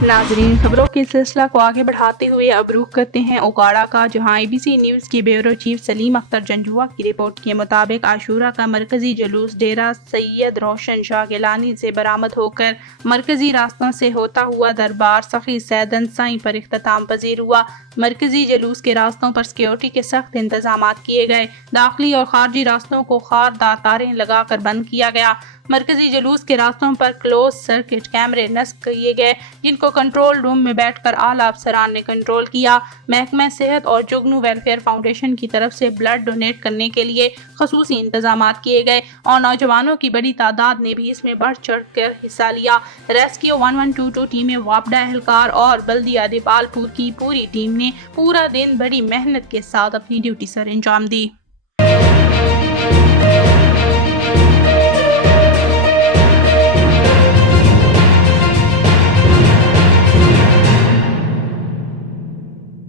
नाजरीन, खबरों के सिलसिला को आगे बढ़ाते हुए अब रुख करते हैं उकाड़ा का, जहां ABC न्यूज़ की ब्यूरो चीफ सलीम अख्तर जंजुआ की रिपोर्ट के मुताबिक आशूरा का मरकजी जुलूस डेरा सैयद रोशन शाह गिलानी से बरामद होकर मरकजी रास्तों से होता हुआ दरबार सखी सैदन साई पर इख्तिताम पजीर हुआ। मरकजी जुलूस के रास्तों पर सिक्योरिटी के सख्त इंतजाम किए गए। दाखिली और खारजी रास्तों को खारदार तारें लगाकर बंद किया गया। मरकजी जुलूस के रास्तों पर क्लोज सर्किट कैमरे नस्ब किए गए, जिनको कंट्रोल रूम में बैठकर आला अफसरान ने कंट्रोल किया। महकमा सेहत और जुगनू वेलफेयर फाउंडेशन की तरफ से ब्लड डोनेट करने के लिए खसूसी इंतजाम किए गए और नौजवानों की बड़ी तादाद ने भी इसमें बढ़ चढ़ कर हिस्सा लिया। रेस्क्यू 1122 टीमें, वापडा एहलकार और बल्दिया दीपालपुर की पूरी टीम ने पूरा दिन बड़ी मेहनत के साथ अपनी ड्यूटी सर अंजाम दी।